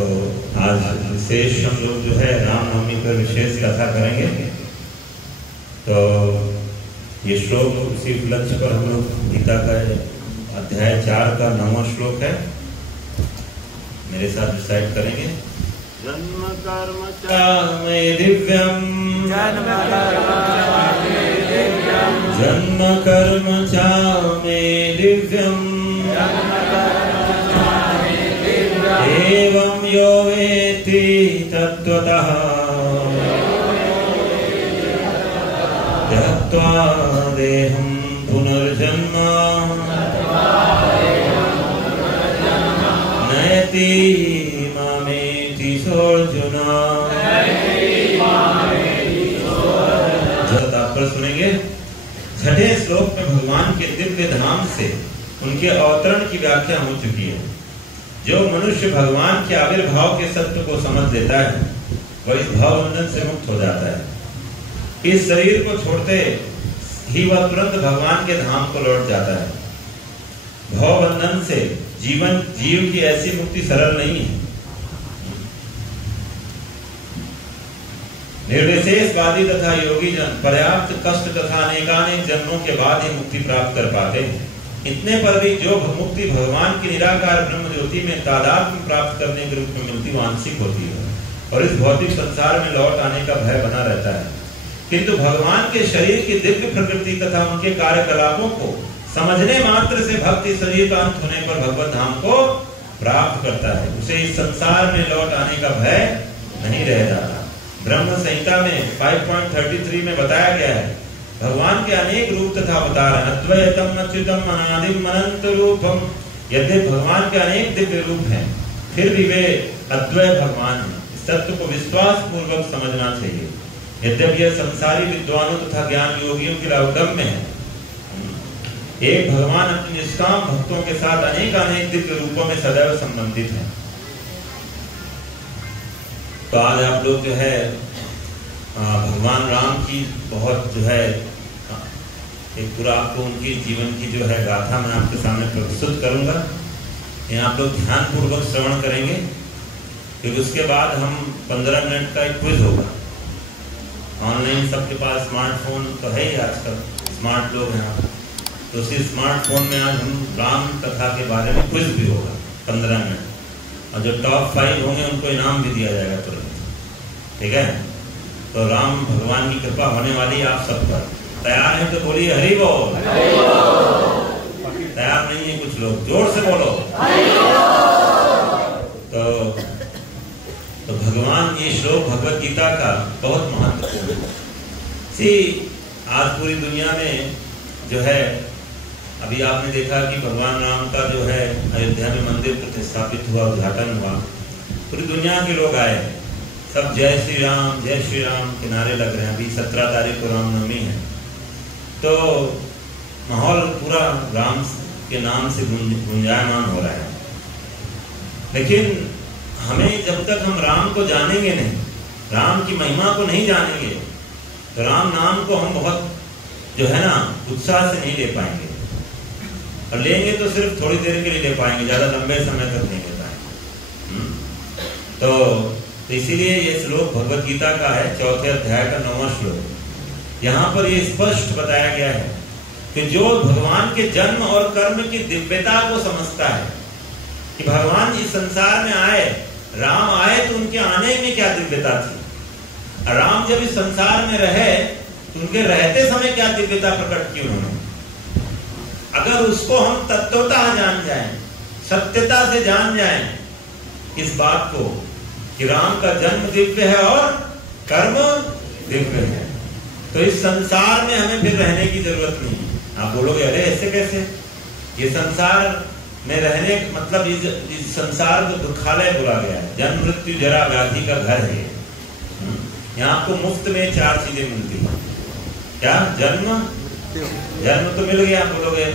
तो आज विशेष हम लोग जो है रामनवमी पर विशेष कथा करेंगे। तो ये श्लोक उसी उपलक्ष्य पर हम लोग गीता का अध्याय 4 का 9वां श्लोक है, मेरे साथ रिसाइट करेंगे। जन्म कर्म च मे दिव्यम, जन्म कर्म च मे दिव्यम, एवं यो वेत्ति तत्त्वतः त्यक्त्वा देहं पुनर्जन्म नयति मामेति सोऽर्जुन। तात्पर्य सुनेंगे। छठे श्लोक में भगवान के दिव्य धाम से उनके अवतरण की व्याख्या हो चुकी है। जो मनुष्य भगवान के आविर्भाव के सत्य को समझ लेता है वह इस भावबंधन से मुक्त हो जाता है। इस शरीर को छोड़ते ही वह तुरंत भगवान के धाम को लौट जाता है। भावबंधन से जीव की ऐसी मुक्ति सरल नहीं है। निर्विशेषवादी तथा योगी जन पर्याप्त कष्ट तथा अनेकानेक जन्मों के बाद ही मुक्ति प्राप्त कर पाते हैं। इतने पर भी जो मुक्ति भगवान की निराकार ब्रह्म ज्योति में तादात्म्य प्राप्त करने के रूप में मिलती वो आंशिक होती है और इस भौतिक संसार में लौट आने का भय बना रहता है। किंतु भगवान के शरीर की दिव्य प्रकृति तथा उनके कार्यकलापों को समझने मात्र से भक्ति शरीर का अंत होने पर भगवत धाम को प्राप्त करता है। उसे इस संसार में लौट आने का भय नहीं रह जाता। ब्रह्म संहिता में 5.33 में बताया गया है भगवान के अनेक रूप तथा अवतार हैं। अद्वैतम अच्युतम अनादिम अनंत रूपम। यद्यपि भगवान के अनेक दिव्य रूप हैं फिर भी वे अद्वैय भगवान हैं। इस तत्व को विश्वास पूर्वक समझना चाहिए। यद्यपि यह संसारी विद्वानों तथा ज्ञान योगियों के लिए अवगम्य है, एक भगवान अपने निष्काम भक्तों के साथ अनेक दिव्य रूपों में सदैव संबंधित है। तो आज आप लोग जो है भगवान राम की बहुत जो है एक पूरा आपको उनकी जीवन की जो है गाथा मैं आपके सामने प्रस्तुत करूंगा। ये आप लोग ध्यान पूर्वक श्रवण करेंगे। फिर उसके बाद हम 15 मिनट का एक क्विज होगा। ऑनलाइन सबके पास स्मार्टफोन तो है ही, आजकल स्मार्ट लोग हैं, तो उसी स्मार्टफोन में आज हम राम कथा के बारे में क्विज भी होगा 15 मिनट, और जो टॉप 5 होंगे उनको इनाम भी दिया जाएगा तुरंत। ठीक है, तो राम भगवान की कृपा होने वाली आप सब पर। तैयार हैं तो बोलिए हरि बोल। तैयार नहीं है कुछ लोग, जोर से बोलो। तो भगवान ये श्लोक भगवत गीता का बहुत महत्वपूर्ण है। आज पूरी दुनिया में जो है, अभी आपने देखा कि भगवान राम का जो है अयोध्या में मंदिर प्रतिष्ठापित हुआ, उद्घाटन हुआ, पूरी दुनिया के लोग आए, सब जय श्री राम के नारे लग रहे हैं। अभी 17 तारीख को रामनवमी है, तो माहौल पूरा राम के नाम से गुंजायमान हो रहा है। लेकिन हमें जब तक हम राम को जानेंगे नहीं, राम की महिमा को नहीं जानेंगे, तो राम नाम को हम बहुत जो है ना उत्साह से नहीं ले पाएंगे, और लेंगे तो सिर्फ थोड़ी देर के लिए ले पाएंगे, ज्यादा लंबे समय तक नहीं ले पाएंगे। तो इसीलिए ये श्लोक भगवत गीता का है, 4थे अध्याय का 9वां श्लोक। यहाँ पर ये स्पष्ट बताया गया है कि जो भगवान के जन्म और कर्म की दिव्यता को समझता है कि भगवान इस संसार में आए, राम आए तो उनके आने में क्या दिव्यता थी, राम जब इस संसार में रहे तो उनके रहते समय क्या दिव्यता प्रकट की उन्होंने। अगर उसको हम तत्वतः जान जाएं, सत्यता से जान जाएं इस बात को कि राम का जन्म दिव्य है और कर्म दिव्य है, तो इस संसार में हमें फिर रहने की जरूरत नहीं है। आप बोलोगे अरे ऐसे कैसे, ये संसार में रहने मतलब इस संसार को दुखालय बोला गया है, जन्म मृत्यु जरा व्याधि का घर है। यहाँ आपको मुफ्त में 4 चीजें मिलती है। क्या? जन्म तो मिल गया, बोलोगे।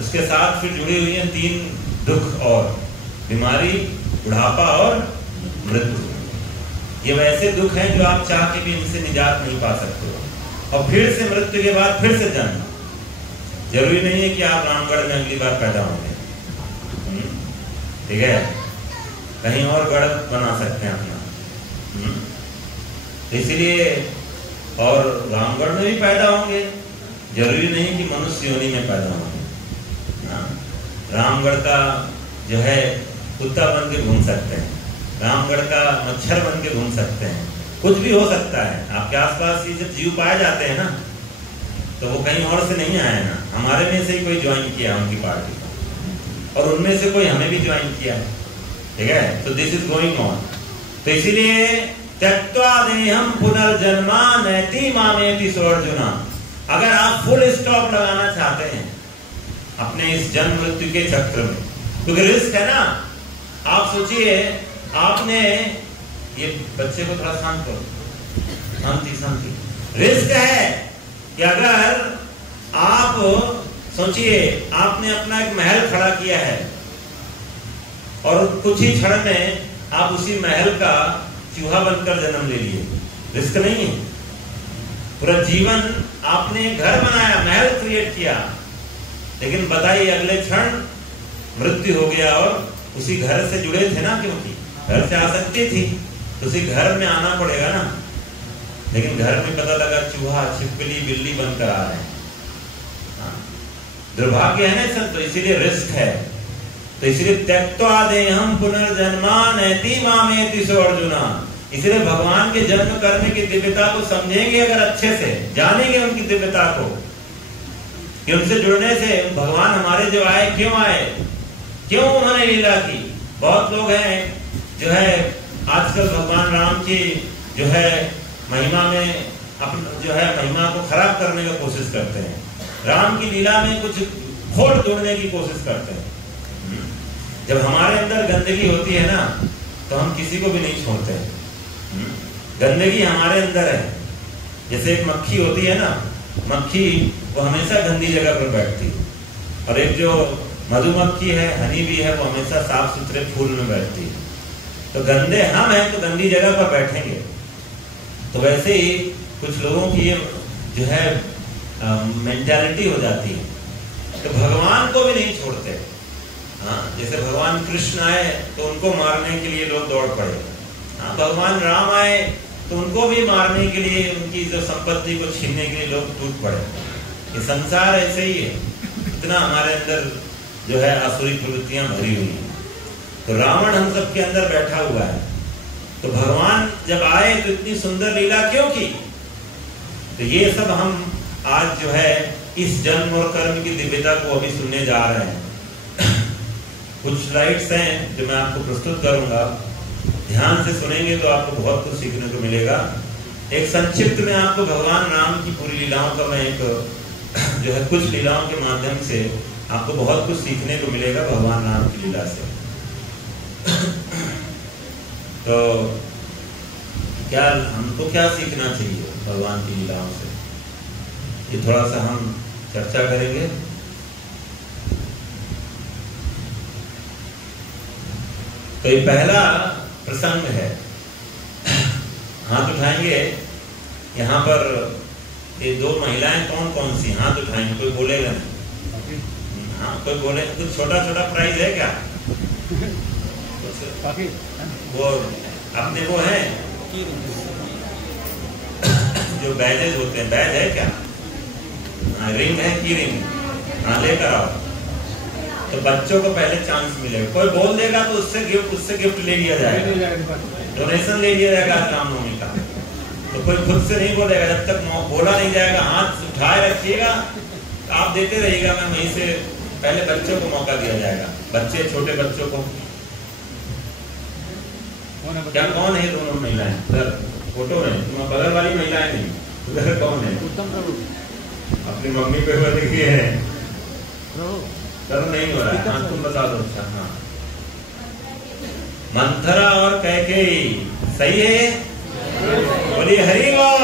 उसके साथ फिर जुड़ी हुई है 3 दुख और बीमारी, बुढ़ापा और मृत्यु। ये वैसे दुख हैं जो आप चाह के भी इनसे निजात नहीं पा सकते। और फिर से मृत्यु के बाद फिर से जन्म। जरूरी नहीं है कि आप रामगढ़ में अगली बार पैदा होंगे, ठीक है। कहीं और गढ़ बना सकते हैं अपना। इसलिए और रामगढ़ में भी पैदा होंगे, जरूरी नहीं कि मनुष्य योनि में पैदा होंगे। रामगढ़ का जो है कुत्ता बन के घूम सकते हैं, रामगढ़ का मच्छर बन के घूम सकते हैं, कुछ भी हो सकता है। आपके आसपास ये जब जीव पाए जाते हैं ना, तो वो कहीं और से नहीं आए ना, हमारे में से ही कोई ज्वाइन किया उनकी पार्टी को, और उनमें से कोई हमें भी ज्वाइन किया, ठीक है। तो दिस इज गोइंग ऑन। तो इसीलिए त्यक्त्वा देहं पुनर्जन्मा नैति मामेति सोऽर्जुना, अगर आप फुल स्टॉप लगाना चाहते हैं अपने इस जन्म मृत्यु के चक्र में, क्योंकि रिस्क है ना। आप सोचिए, आपने ये बच्चे को थोड़ा शांत करो, शांति शांति। रिस्क है कि अगर आप सोचिए, आपने अपना एक महल खड़ा किया है और कुछ ही क्षण में आप उसी महल का चूहा बनकर जन्म ले लिए, रिस्क नहीं है? पूरा जीवन आपने घर बनाया, महल क्रिएट किया, लेकिन बताइए अगले क्षण मृत्यु हो गया। और उसी घर से जुड़े थे ना, क्योंकि घर से आसक्ति थी, तो उसी घर में आना पड़ेगा ना। लेकिन घर में पता लगा चूहा, छिपकली, बिल्ली बनकर आ रहे हैं। दुर्भाग्य है ना सब, तो इसीलिए रिस्क है। तो इसलिए त्यक्त्वा देहं पुनर्जन्मा नैति मामेति सोऽर्जुना, इसलिए भगवान के जन्म कर्म की दिव्यता को समझेंगे, अगर अच्छे से जानेंगे उनकी दिव्यता को, कि उनसे जुड़ने से भगवान हमारे जो आए, क्यों आए, क्यों उन्होंने लीला की। बहुत लोग हैं जो है आजकल भगवान राम की जो है महिमा में अपना जो है महिमा को खराब करने की कोशिश करते हैं, राम की लीला में कुछ खोट जोड़ने की कोशिश करते हैं। जब हमारे अंदर गंदगी होती है ना, तो हम किसी को भी नहीं छोड़ते। गंदगी हमारे अंदर है। जैसे एक मक्खी होती है ना, मक्खी वो हमेशा गंदी जगह पर बैठती है, और एक जो मधुमक्खी है, हनी भी है, वो हमेशा साफ सुथरे फूल में बैठती है। तो गंदे हम हैं तो गंदी जगह पर बैठेंगे। तो वैसे ही कुछ लोगों की ये जो है मेंटालिटी हो जाती है, तो भगवान को भी नहीं छोड़ते। जैसे भगवान कृष्ण आए तो उनको मारने के लिए लोग दौड़ पड़े, भगवान राम आए तो उनको भी मारने के लिए, उनकी जो संपत्ति को छीनने के लिए लोग टूट पड़े। ये संसार ऐसे ही है, इतना हमारे अंदर जो है आसुरी प्रवृत्तियां भरी हुई हैं। तो रावण हम सबके अंदर बैठा हुआ है। तो भगवान जब आए तो इतनी सुंदर लीला क्यों की? तो ये सब हम आज जो है इस जन्म और कर्म की दिव्यता को अभी सुनने जा रहे हैं। कुछ स्लाइड्स हैं जो मैं आपको प्रस्तुत करूंगा, ध्यान से सुनेंगे तो आपको बहुत कुछ सीखने को मिलेगा। एक संक्षिप्त में आपको भगवान राम की पूरी लीलाओं का मैं एक जो है कुछ लीलाओं के माध्यम से आपको बहुत कुछ सीखने को मिलेगा भगवान राम की लीला से। तो क्या हमको क्या सीखना चाहिए भगवान की लीलाओं से, ये थोड़ा सा हम चर्चा करेंगे। तो ये पहला प्रसंग है, हाथ उठाएंगे। यहाँ पर ये दो महिलाएं कौन कौन सी, हाथ उठाएंगे, कोई बोलेगा नहीं। हाँ, कोई बोले कुछ छोटा छोटा प्राइज है क्या? वो अपने वो है जो बैजेज होते हैं, बैज है क्या? रिंग है की रिंग? हाँ, लेकर आओ। तो बच्चों को पहले चांस मिलेगा, कोई बोल देगा तो उससे गिफ्ट ले लिया जाएगा, डोनेशन ले लिया जाएगा रामनवमी का। तो कोई खुद से नहीं बोलेगा, जब तक बोला नहीं जाएगा, हाथ उठाए रखिएगा, तो आप देते रहिएगा। मैं वहीं से पहले बच्चों को मौका दिया जाएगा, बच्चे छोटे बच्चों को। क्या कौन है दोनों महिलाएं उधर फोटो में? तुम बगल वाली महिलाएं नहीं, उधर कौन है? अपनी मम्मी पे हुआ दिखी है, नहीं हो रहा है। हाँ, तुम बता दो। अच्छा, हाँ, मंथरा और कैकेयी, सही है? बोलिए हरि बोल,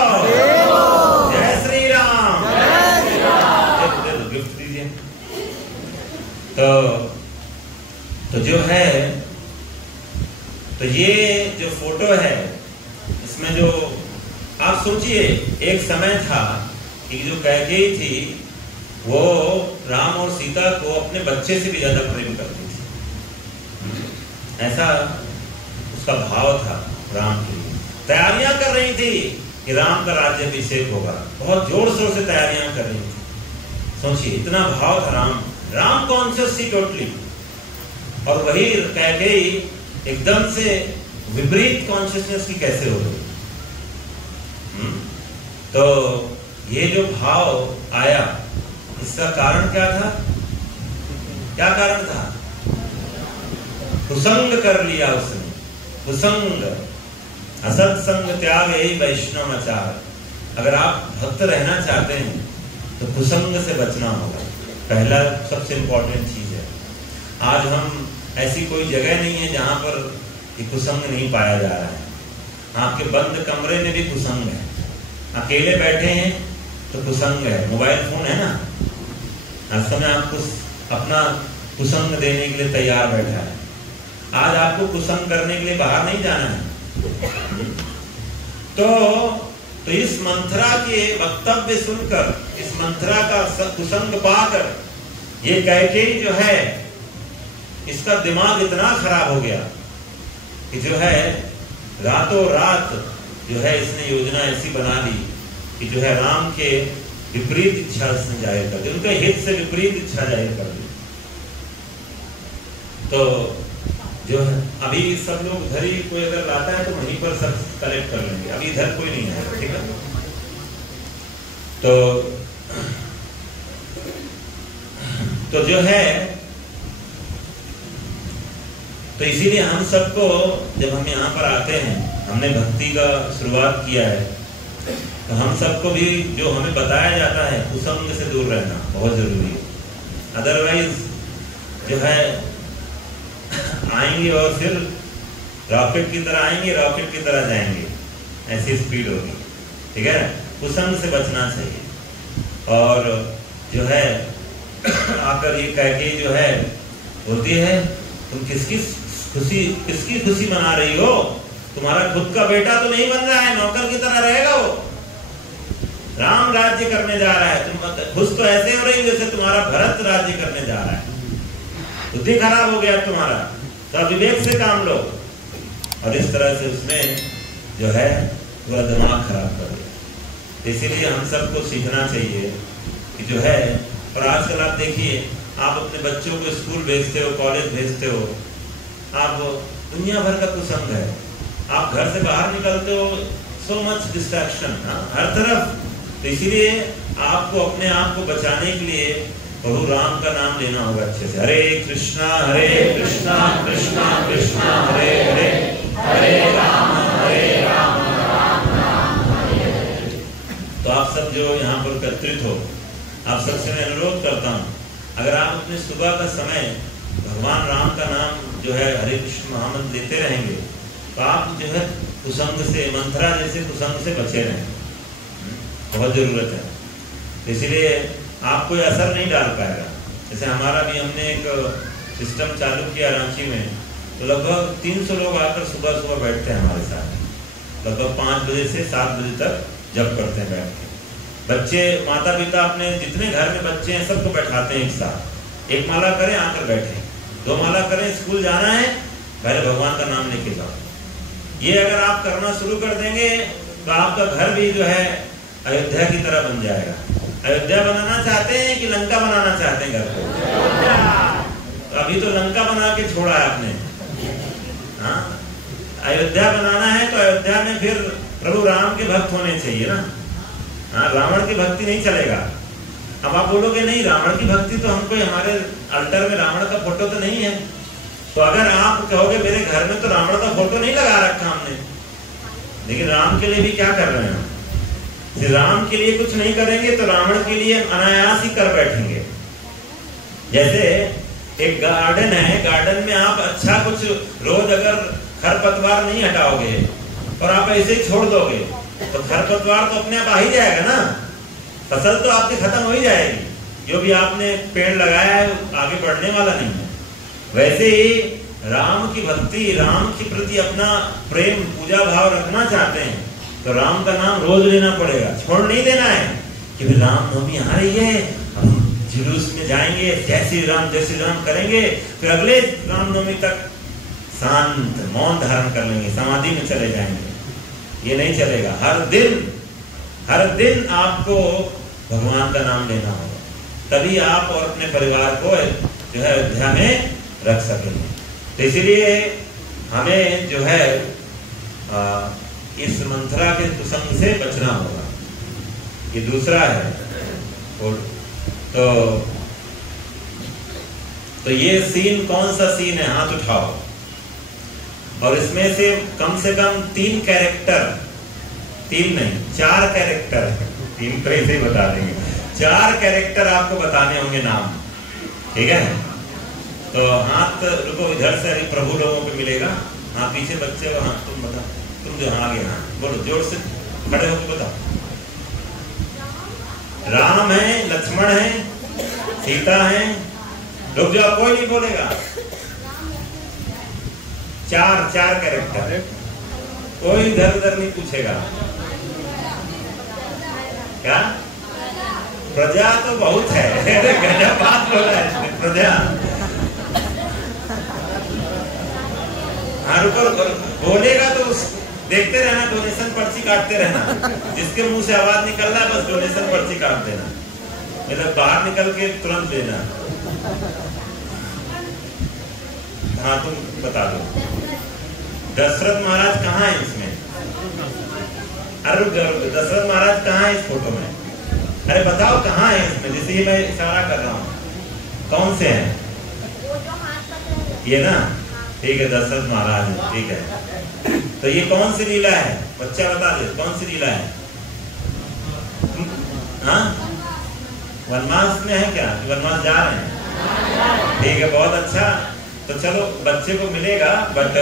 जय श्री राम। दे दो, गिफ्ट दीजिए। तो जो है, तो ये जो फोटो है, इसमें जो आप सोचिए, एक समय था कि जो कैकेयी थी वो राम और सीता को अपने बच्चे से भी ज्यादा प्रेम करती थी। ऐसा उसका भाव था राम के लिए। तैयारियां कर रही थी कि राम का राज्याभिषेक होगा, बहुत जोर शोर से तैयारियां कर रही थी। सोचिए, इतना भाव था राम कॉन्शियस थी टोटली, और वही कैकेयी एकदम से विपरीत कॉन्शियसनेस की कैसे हो गई। तो ये जो भाव आया, इसका कारण क्या था? क्या कारण था? कुसंग कर लिया उसने, कुसंग। असत्संग त्याग यही वैष्णवाचार। अगर आप भक्त रहना चाहते हैं तो कुसंग से बचना होगा, पहला सबसे इंपॉर्टेंट चीज है। आज हम ऐसी कोई जगह नहीं है जहां पर ये कुसंग नहीं पाया जा रहा है। आपके बंद कमरे में भी कुसंग है, अकेले बैठे हैं तो कुसंग है, मोबाइल फोन है ना, हर समय आपको अपना कुसंग देने के लिए तैयार बैठा है। आज आपको कुसंग करने के लिए बाहर नहीं जाना है। तो इस मंत्रा के वक्तव्य सुनकर, इस मंत्रा का कुसंग पाकर, ये कैकेयी जो है, इसका दिमाग इतना खराब हो गया कि जो है रातों रात जो है इसने योजना ऐसी बना ली कि जो है राम के विपरीत इच्छा इसने जाहिर कर दी, उनके हित से विपरीत इच्छा जाहिर कर दी। तो जो है अभी सब लोग इधर ही, कोई अगर लाता है तो वहीं पर सब कलेक्ट कर लेंगे, अभी इधर कोई नहीं है, ठीक है। तो जो है, तो इसीलिए हम सबको जब हम यहाँ पर आते हैं, हमने भक्ति का शुरुआत किया है, तो हम सबको भी जो हमें बताया जाता है कुसंग से दूर रहना बहुत जरूरी है। अदरवाइज जो है आएंगे और फिर रॉकेट की तरह आएंगे, रॉकेट की तरह जाएंगे, ऐसी स्पीड होगी, ठीक है। कुसंग से बचना चाहिए। और जो है आकर ये कैकेयी जो है बोलती है, तुम किसकी खुशी मना रही हो? तुम्हारा खुद का बेटा तो नहीं बन रहा है, नौकर की तरह रहेगा वो, राम राज्य करने जा रहा है। तुम खुश तो ऐसे हो रही जैसे तुम्हारा भरत राज्य करने जा रहा है। बुद्धि खराब हो गया तुम्हारा, तो विवेक से काम लो। और इस तरह से उसने जो है पूरा दिमाग खराब कर दिया। इसीलिए हम सबको सीखना चाहिए कि जो है, और आजकल आप देखिए, आप अपने बच्चों को स्कूल भेजते हो, कॉलेज भेजते हो, आप दुनिया भर का कुसंग है, आप घर से बाहर निकलते हो, सो मच डिस्ट्रैक्शन हर तरफ। तो इसीलिए आपको अपने आप को बचाने के लिए प्रभु राम का नाम लेना होगा अच्छे से। हरे कृष्णा कृष्णा कृष्णा हरे हरे, हरे राम राम राम हरे हरे। तो आप सब जो यहाँ पर एकत्रित हो, आप सबसे मैं अनुरोध करता हूँ, अगर आप अपने सुबह का समय भगवान राम का नाम जो है हरे कृष्ण महामंत्र लेते रहेंगे, तो आप जो है कुसंग से, मंत्रा जैसे कुसंग से बचे रहें, बहुत जरूरत है। इसीलिए आपको असर नहीं डाल पाएगा। जैसे हमारा भी, हमने एक सिस्टम चालू किया रांची में, तो लगभग 300 लोग आकर सुबह सुबह बैठते हैं हमारे साथ, लगभग 5 बजे से 7 बजे तक जप करते हैं बैठ के। बच्चे, माता पिता अपने जितने घर में बच्चे हैं सबको बैठाते हैं एक साथ, एक माला करें, आकर बैठे, 2 माला करें, स्कूल जाना है, पहले भगवान का नाम लेके जाओ। ये अगर आप करना शुरू कर देंगे तो आपका घर भी जो है अयोध्या की तरह बन जाएगा। अयोध्या बनाना चाहते हैं कि लंका बनाना चाहते हैं घर को? तो अभी तो लंका बना के छोड़ा है आपने। हाँ, अयोध्या बनाना है तो अयोध्या में फिर प्रभु राम के भक्त होने चाहिए ना। हाँ, रावण की भक्ति नहीं चलेगा। अब आप बोलोगे नहीं, रावण की भक्ति तो हमको, हमारे अल्टर में रावण का फोटो तो नहीं है। तो अगर आप कहोगे मेरे घर में तो रावण का फोटो नहीं लगा रखा हमने, लेकिन राम के लिए भी क्या कर रहे हैं? श्री राम के लिए कुछ नहीं करेंगे तो रावण के लिए अनायास ही कर बैठेंगे। जैसे एक गार्डन है, गार्डन में आप अच्छा कुछ रोज अगर खरपतवार नहीं हटाओगे और आप ऐसे ही छोड़ दोगे तो खरपतवार तो अपने आप आ ही जाएगा ना, फसल तो आपकी खत्म हो ही जाएगी। जो भी आपने पेड़ लगाया है आगे बढ़ने वाला नहीं है। वैसे ही राम की भक्ति, राम के प्रति अपना प्रेम, पूजा भाव रखना चाहते हैं तो राम का नाम रोज लेना पड़ेगा, छोड़ नहीं देना है कि राम नवमी आ रही है, हम जुलूस में जाएंगे, जय श्री राम करेंगे, फिर अगले रामनवमी तक शांत मौन धारण कर लेंगे, समाधि में चले जाएंगे, ये नहीं चलेगा। हर दिन आपको भगवान का नाम लेना होगा, तभी आप और अपने परिवार को जो है अयोध्या में रख सकेंगे। तो इसीलिए हमें जो है इस मंथरा के कुसंग से बचना होगा। ये दूसरा है। तो ये सीन कौन सा सीन है? हाथ उठाओ। और इसमें से कम 3 कैरेक्टर, 3 नहीं 4 कैरेक्टर, 3 तो ऐसे ही बता देंगे, 4 कैरेक्टर आपको बताने होंगे नाम, ठीक है? तो हाथ रुको, इधर से अभी प्रभु लोगों को मिलेगा। हाँ पीछे बच्चे हो, हाँ तुम बताओ, तुम जो आगे, हाँ बोलो जोर से, खड़े होकर बताओ। राम है, लक्ष्मण है, सीता है, रुक जाओ कोई नहीं बोलेगा। 4 कैरेक्टर, कोई इधर उधर नहीं पूछेगा। क्या? प्रजा तो बहुत है, गजब बात बोला है प्रजा। हाँ रुको, बोलेगा तो देखते रहना, डोनेशन पर्ची काटते रहना। जिसके मुंह से आवाज निकल रहा है बस डोनेशन पर्ची काट देना, मतलब बाहर निकल के तुरंत देना। हाँ तुम बता दो, दशरथ महाराज कहाँ है इसमें? अरे रुक जाओ, दशरथ महाराज कहाँ है इस फोटो में? अरे बताओ कहाँ है इसमें, जैसे मैं इशारा कर रहा हूँ, कौन से हैं? ये ना, ठीक है दशरथ महाराज है, ठीक है। तो ये कौन सी लीला है? बच्चा बता दे, कौन सी लीला है? हाँ वनवास में है क्या? वनवास जा रहे हैं? ठीक है बहुत अच्छा। तो चलो बच्चे को मिलेगा, बट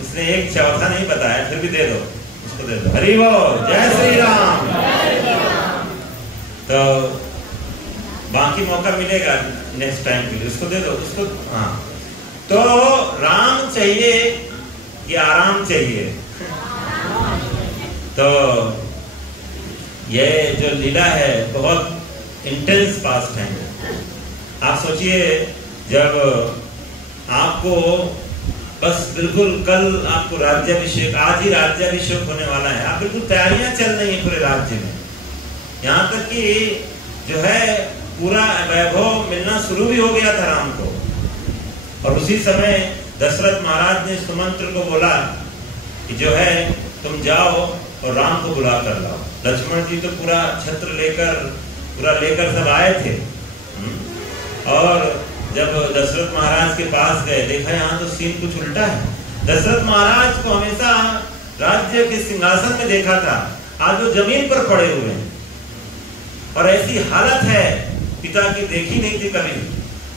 उसने एक चौथा नहीं बताया, फिर भी दे दो उसको, दे दो। हरि बोल, जय श्री राम। तो बाकी मौका मिलेगा नेक्स्ट टाइम के लिए, उसको दे दो उसको। हाँ तो राम चाहिए कि आराम चाहिए? तो ये जो लीला है बहुत इंटेंस पास्ट है। आप सोचिए जब आपको बस बिल्कुल कल आपको राज्याभिषेक, आज ही राज्याभिषेक होने वाला है, आप बिल्कुल तैयारियां चल रही है पूरे राज्य में, यहाँ तक कि जो है पूरा वैभव मिलना शुरू भी हो गया था राम को। और उसी समय दशरथ महाराज ने सुमंत्र को बोला कि जो है तुम जाओ और राम को बुला कर लाओ। लक्ष्मण जी तो पूरा छत्र लेकर सब आए थे। और जब दशरथ महाराज के पास गए, देखा यहाँ तो सीन कुछ उल्टा है। दशरथ महाराज को हमेशा राज्य के सिंहासन में देखा था, आज वो जमीन पर पड़े हुए हैं। और ऐसी हालत है, पिता की देखी नहीं थी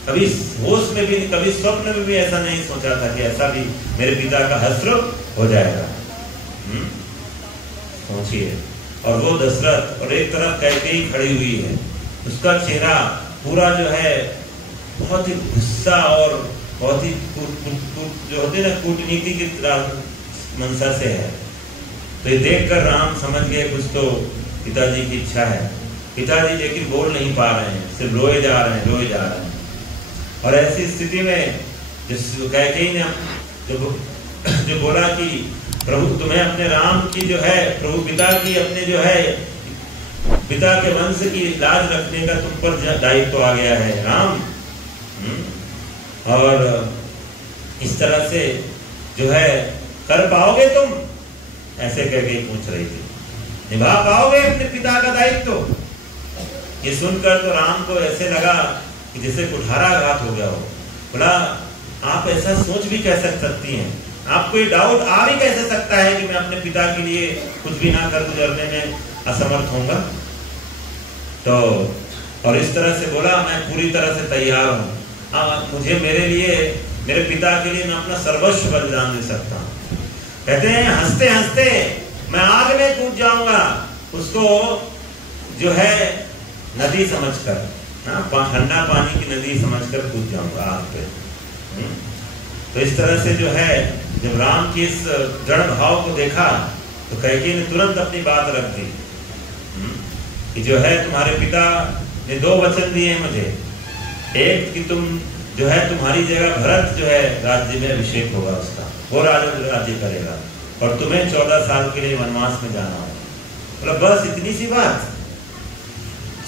कभी होश में भी, कभी स्वप्न में भी ऐसा नहीं सोचा था कि ऐसा भी मेरे पिता का हश्र हो जाएगा। सोचिए। और वो दशरथ, और एक तरफ कैकेयी खड़ी हुई है, उसका चेहरा पूरा जो है बहुत ही गुस्सा और बहुत ही जो होते ना कूटनीति की मंशा से है। तो ये देखकर राम समझ गए कुछ तो पिताजी की इच्छा है। पिताजी लेकिन बोल नहीं पा रहे हैं, सिर्फ रोए जा रहे हैं। और ऐसी स्थिति में कैकेयी ने जो बोला कि प्रभु तुम्हें अपने राम की जो है, प्रभु पिता की अपने जो है पिता के वंश की लाज रखने का तुम पर दायित्व आ गया है राम। और इस तरह से जो है कर पाओगे तुम? ऐसे कैकेयी पूछ रही थी, निभा पाओगे अपने पिता का दायित्व? ये सुनकर तो राम को ऐसे लगा कि जैसे कुठाराघात हो गया हो। बोला आप ऐसा सोच भी कैसे सकती हैं? आपको ये डाउट आ भी कैसे सकता है कि मैं अपने पिता के लिए कुछ भी ना कर गुजरने में असमर्थ होऊंगा? तो और इस तरह से बोला मैं पूरी तरह से तैयार हूँ, मुझे मेरे लिए, मेरे पिता के लिए मैं अपना सर्वस्व बलिदान दे सकता हूँ। कहते हैं हंसते हंसते मैं आग में कूद जाऊंगा, उसको जो है नदी समझकर, ठंडा पानी की नदी समझकर कूद जाऊंगा आग पे। तो इस तरह से जो है जब राम की इस दृढ़ भाव को देखा तो कैकेयी ने तुरंत अपनी बात रख दी कि जो है तुम्हारे पिता ने 2 वचन दिए मुझे, एक कि तुम जो है तुम्हारी जगह भरत जो है राज्य में अभिषेक होगा उसका, वो राज्य करेगा और तुम्हें 14 साल के लिए वनवास में जाना होगा। मतलब बस इतनी सी बात।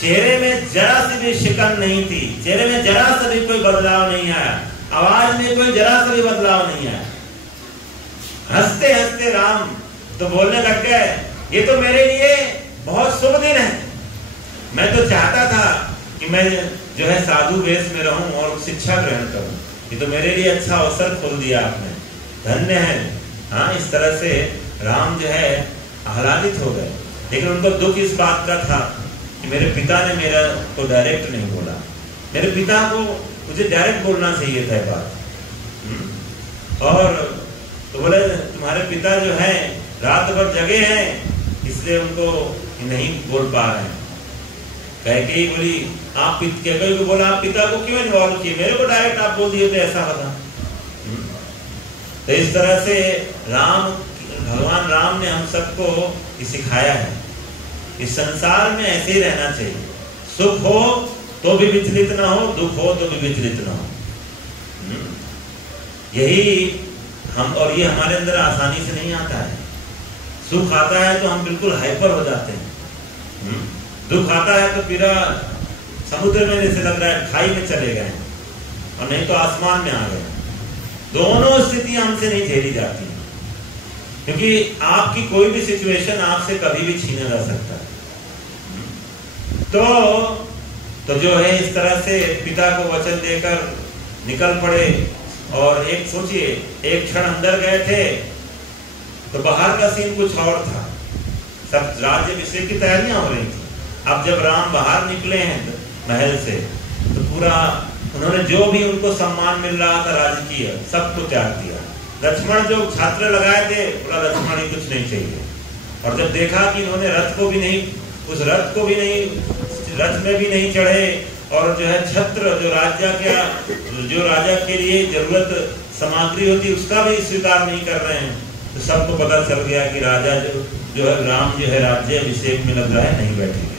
चेहरे में जरा सी भी शिकन नहीं थी, चेहरे में जरा सा भी कोई बदलाव नहीं आया, आवाज में कोई जरा सा भी बदलाव नहीं आया। हंसते हंसते राम तो बोलने लग गए, ये तो मेरे लिए बहुत शुभ दिन है। मैं तो चाहता था कि मैं जो है साधु वेश में रहूं और शिक्षा ग्रहण करूं, ये तो मेरे लिए अच्छा अवसर खोल दिया आपने, धन्य है। हाँ, इस तरह से राम जो है आह्लादित हो गए। लेकिन उनको दुख इस बात का था कि मेरे पिता ने मेरा को डायरेक्ट नहीं बोला, मेरे पिता को मुझे डायरेक्ट बोलना चाहिए था बात। और तो बोले तुम्हारे पिता जो है रात भर जगे हैं, इसलिए उनको नहीं बोल पा रहे हैं। कैकेयी बोली आप कैकेयी को बोला आप पिता को क्यों इन्वॉल्व किए, मेरे को डायरेक्ट आप बोल दिए तो ऐसा होता। तो इस तरह से भगवान राम ने हम सबको सिखाया है, इस संसार में ऐसे ही रहना चाहिए। सुख हो तो भी विचलित ना हो, दुख हो तो भी विचलित ना हो। यही हम, और ये हमारे अंदर आसानी से नहीं आता है। सुख आता है तो हम बिल्कुल हाइपर हो जाते हैं, दुख आता है तो पूरा समुद्र में जैसे लग रहा है खाई में चले गए और नहीं तो आसमान में आ गए। दोनों स्थितियां हमसे नहीं झेली जाती, क्योंकि आपकी कोई भी सिचुएशन आपसे कभी भी छीना जा सकता है। तो जो है इस तरह से पिता को वचन देकर निकल पड़े। और एक सोचिए, एक क्षण अंदर गए थे तो बाहर का सीन कुछ और था, सब राज्याभिषेक की तैयारियां हो रही थी। अब जब राम बाहर निकले हैं महल से तो पूरा उन्होंने जो भी उनको सम्मान मिल रहा था राजकीय, सबको त्याग दिया। लक्ष्मण जो छात्र लगाए थे, बोला लक्ष्मण ही कुछ नहीं चाहिए। और जब देखा कि इन्होंने रथ को भी नहीं, उस रथ को भी नहीं, रथ में भी नहीं चढ़े, और जो है छत्र जो राजा के लिए जरूरत सामग्री होती उसका भी स्वीकार नहीं कर रहे हैं, तो सबको पता चल गया कि राजा जो है राम जो है राज्य अभिषेक में लग रहा है, नहीं बैठेंगे।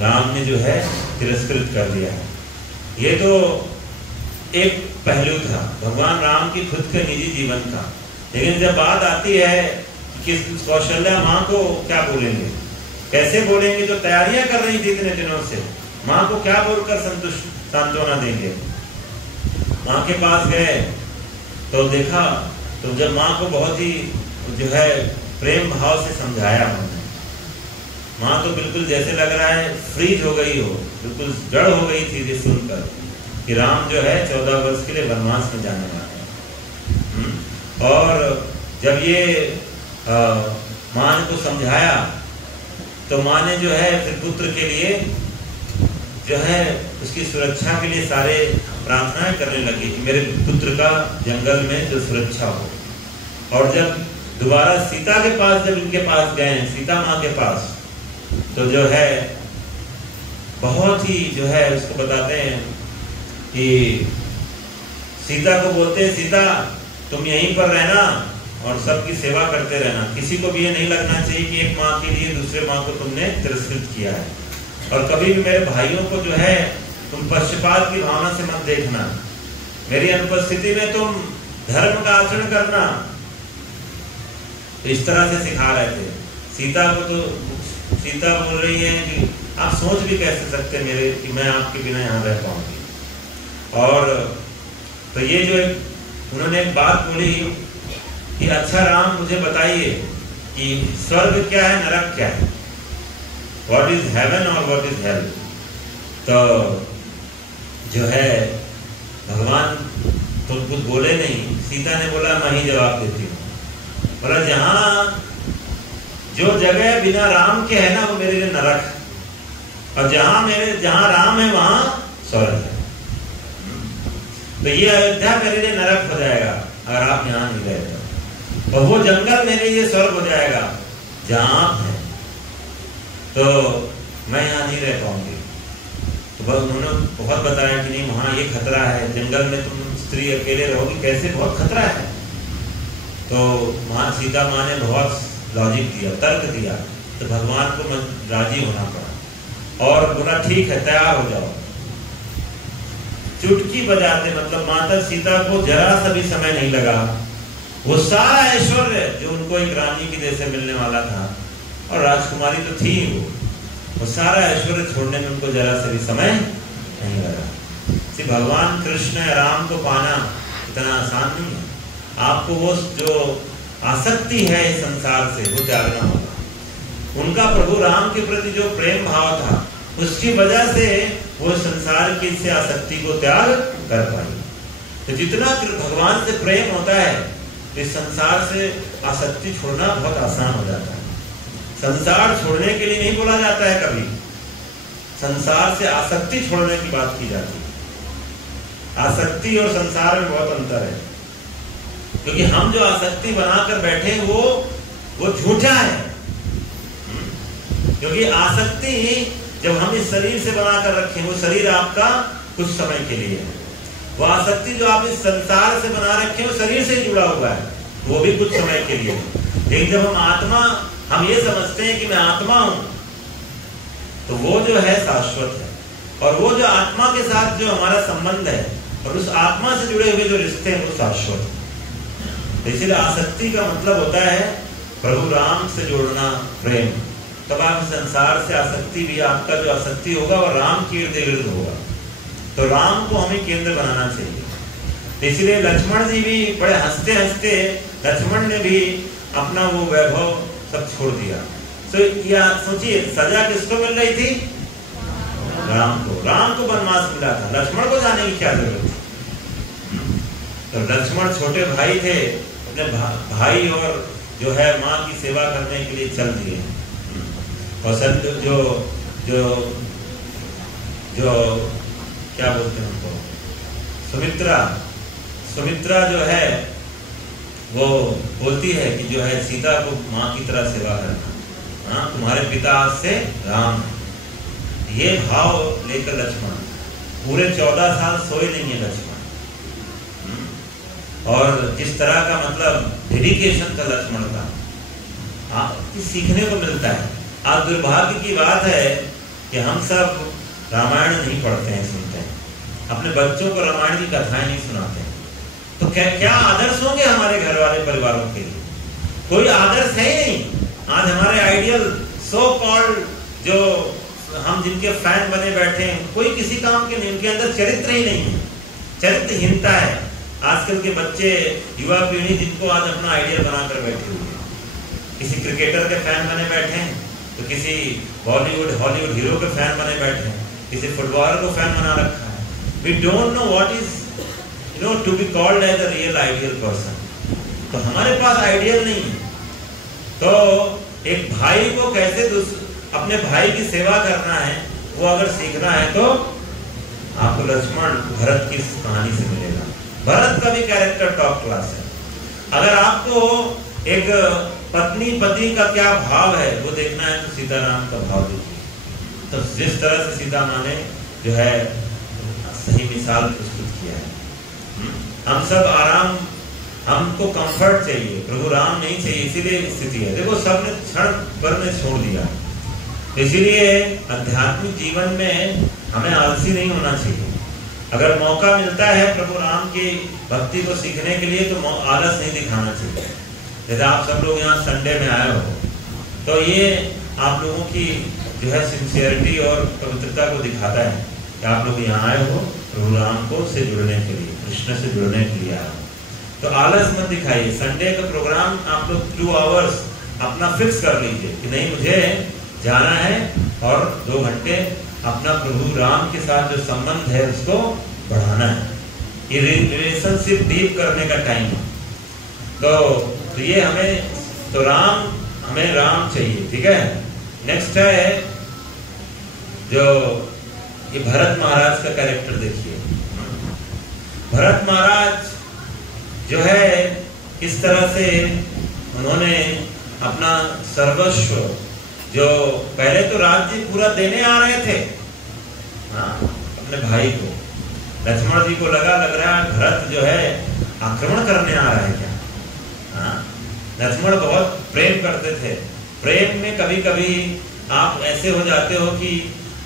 राम ने जो है तिरस्कृत कर दिया। ये तो एक पहलू था भगवान राम की खुद के निजी जीवन का। लेकिन जब बात आती है कि कौशल्या माँ को क्या बोलेंगे, कैसे बोलेंगे, जो तैयारियां कर रही थी इतने दिनों से, माँ को क्या बोलकर सांत्वना देंगे। माँ के पास गए तो देखा, तो जब माँ को बहुत ही जो है प्रेम भाव से समझाया उन्होंने, माँ तो बिल्कुल जैसे लग रहा है फ्रीज हो गई हो, बिल्कुल जड़ हो गई थी ये सुनकर कि राम जो है 14 वर्ष के लिए वनवास में जाने वाले हैं। और जब ये माँ ने को समझाया तो माँ ने जो है फिर पुत्र के लिए जो है उसकी सुरक्षा के लिए सारे प्रार्थनाएं करने लगी कि मेरे पुत्र का जंगल में जो सुरक्षा हो। और जब दोबारा सीता के पास, जब इनके पास गए, सीता माँ के पास, तो जो है बहुत ही जो है उसको बताते हैं कि सीता को बोलते हैं, सीता तुम यहीं पर रहना और सबकी सेवा करते रहना, किसी को भी ये नहीं लगना चाहिए कि एक माँ के लिए दूसरे माँ को तुमने तिरस्कृत किया है। और कभी भी मेरे भाइयों को जो है तुम पक्षपात की भावना से मत देखना, मेरी अनुपस्थिति में तुम धर्म का आचरण करना। तो इस तरह से सिखा रहे थे सीता को। तो सीता बोल रही है कि आप सोच भी कैसे सकते मेरे कि मैं आपके बिना यहाँ रह पाऊंगी। और तो ये जो उन्होंने एक बात बोली कि अच्छा राम मुझे बताइए कि स्वर्ग क्या है, नरक क्या है, व्हाट इज हेवन और व्हाट इज हेल। तो जो है भगवान तो कुछ बोले नहीं, सीता ने बोला मैं ही जवाब देती हूँ। बोला जहां जो जगह बिना राम के है ना वो मेरे लिए नरक है, और जहां राम है वहां स्वर्ग है। तो ये अयोध्या मेरे लिए नरक हो जाएगा अगर आप यहाँ नहीं गए तो वो जंगल मेरे लिए स्वर्ग हो जाएगा जहां आप हैं, तो मैं यहाँ नहीं रह पाऊंगी। तो उन्होंने बहुत बताया कि नहीं वहां ये खतरा है, जंगल में तुम स्त्री अकेले रहोगी कैसे, बहुत खतरा है। तो माँ सीता माँ ने बहुत लॉजिक दिया, तर्क दिया, तो भगवान को राजी होना पड़ा और बोला ठीक है तैयार हो जाओ। चुटकी बजाते, मतलब माता सीता को जरा सा भी समय नहीं लगा। वो सारा ऐश्वर्य जो उनको एक रानी की जैसे मिलने वाला था, और राजकुमारी तो थी वो सारा ऐश्वर्य छोड़ने में उनको जरा सा भी समय नहीं लगा। भगवान कृष्ण राम को पाना इतना आसान नहीं है। आपको वो जो आसक्ति है इस संसार से वो त्यागना होगा। उनका प्रभु राम के प्रति जो प्रेम भाव था उसकी वजह से वो संसार की से आसक्ति को त्याग कर पाई। तो जितना भगवान से प्रेम होता है इस संसार से आसक्ति छोड़ना बहुत आसान हो जाता है। संसार छोड़ने के लिए नहीं बोला जाता है कभी, संसार से आसक्ति छोड़ने की बात की जाती है। आसक्ति और संसार में बहुत अंतर है, क्योंकि हम जो आसक्ति बनाकर बैठे वो झूठा है। क्योंकि आसक्ति जब हम इस शरीर से बनाकर रखें, वो शरीर आपका कुछ समय के लिए है। वो आसक्ति जो आप इस संसार से बना रखे वो शरीर से ही जुड़ा हुआ है, वो भी कुछ समय के लिए है। लेकिन जब हम ये समझते हैं कि मैं आत्मा हूं, तो वो जो है शाश्वत है। और वो जो आत्मा के साथ जो हमारा संबंध है और उस आत्मा से जुड़े हुए जो रिश्ते हैं वो शाश्वत है। इसलिए आसक्ति का मतलब होता है प्रभु राम से जोड़ना प्रेम। तब आप संसार से आसक्ति भी, आपका जो आसक्ति होगा वो राम के इर्द गिर्द होगा। तो राम को हमें केंद्र बनाना चाहिए। इसलिए लक्ष्मण जी भी बड़े हंसते हंसते, लक्ष्मण ने भी अपना वो वैभव सब छोड़ दिया। तो या सोचिए, सजा किसको मिल रही थी? राम को वनवास मिला था, लक्ष्मण को जाने की क्या जरूरत थी? तो लक्ष्मण छोटे भाई थे, अपने भाई और जो है माँ की सेवा करने के लिए चल दिए। और जो क्या बोलते हैं उनको, सुमित्रा जो है वो बोलती है कि जो है सीता को माँ की तरह सेवा करना, हाँ तुम्हारे पिता से राम। ये भाव लेकर लक्ष्मण पूरे 14 साल सोए नहीं है लक्ष्मण। और जिस तरह का मतलब डेडिकेशन था लक्ष्मण का, सीखने को मिलता है। आज दुर्भाग्य की बात है कि हम सब रामायण नहीं पढ़ते हैं, सुनते हैं, अपने बच्चों को रामायण की कथाएं नहीं सुनाते हैं। तो क्या आदर्श होंगे हमारे घर वाले परिवारों के लिए? कोई आदर्श है ही नहीं। आज हमारे आइडियल सो कॉल्ड जो हम जिनके फैन बने बैठे हैं, कोई किसी काम के नहीं, उनके अंदर चरित्र ही नहीं है, चरित्रहीनता है। आजकल के बच्चे, युवा पीढ़ी जिनको आज अपना आइडियल बनाकर बैठी हुई है, किसी क्रिकेटर के फैन बने बैठे हैं, तो किसी बॉलीवुड हॉलीवुड हीरो के फैन बने बैठे हैं, किसी फुटबॉलर को फैन बना रखा है। We don't know what is to be called as a real ideal person. तो हमारे पास आइडियल नहीं है। तो एक भाई को कैसे अपने भाई की सेवा करना है, वो अगर सीखना है तो आपको लक्ष्मण भरत की कहानी से मिलेगा। भरत का भी कैरेक्टर टॉप क्लास है। अगर आपको एक पत्नी पति का क्या भाव है वो देखना है तो सीताराम का भाव देखिए। तो जिस तरह से सीता माँ ने जो है सही मिसाल प्रस्तुत किया है। हम सब हमको कंफर्ट चाहिए, प्रभु राम नहीं चाहिए, इसीलिए स्थिति है। देखो सबने क्षण भर में छोड़ दिया। इसीलिए आध्यात्मिक जीवन में हमें आलसी नहीं होना चाहिए। अगर मौका मिलता है प्रभु राम की भक्ति को सीखने के लिए तो आलस नहीं दिखाना चाहिए। जैसे आप सब लोग यहाँ संडे में आए हो, तो ये आप लोगों की जो है सिंसियरिटी और पवित्रता को दिखाता है कि आप लोग यहाँ आए हो प्रभु राम को से जुड़ने के लिए, कृष्ण से जुड़ने के लिए आए हो। तो आलस मत दिखाइए। संडे का प्रोग्राम आप लोग 2 आवर्स अपना फिक्स कर लीजिए कि नहीं मुझे जाना है और 2 घंटे अपना प्रभु राम के साथ जो संबंध है उसको बढ़ाना है। ये रिलेशनशिप डीप करने का टाइम है। तो ये हमें राम चाहिए, ठीक है। नेक्स्ट है जो ये भरत महाराज का कैरेक्टर देखिए। भरत महाराज जो है किस तरह से उन्होंने अपना सर्वस्व, जो पहले तो राज्य पूरा देने आ रहे थे अपने भाई को, लक्ष्मण जी को लग रहा है भरत जो है आक्रमण करने आ रहा है क्या। लक्ष्मण बहुत प्रेम करते थे। प्रेम में कभी कभी आप ऐसे हो जाते हो कि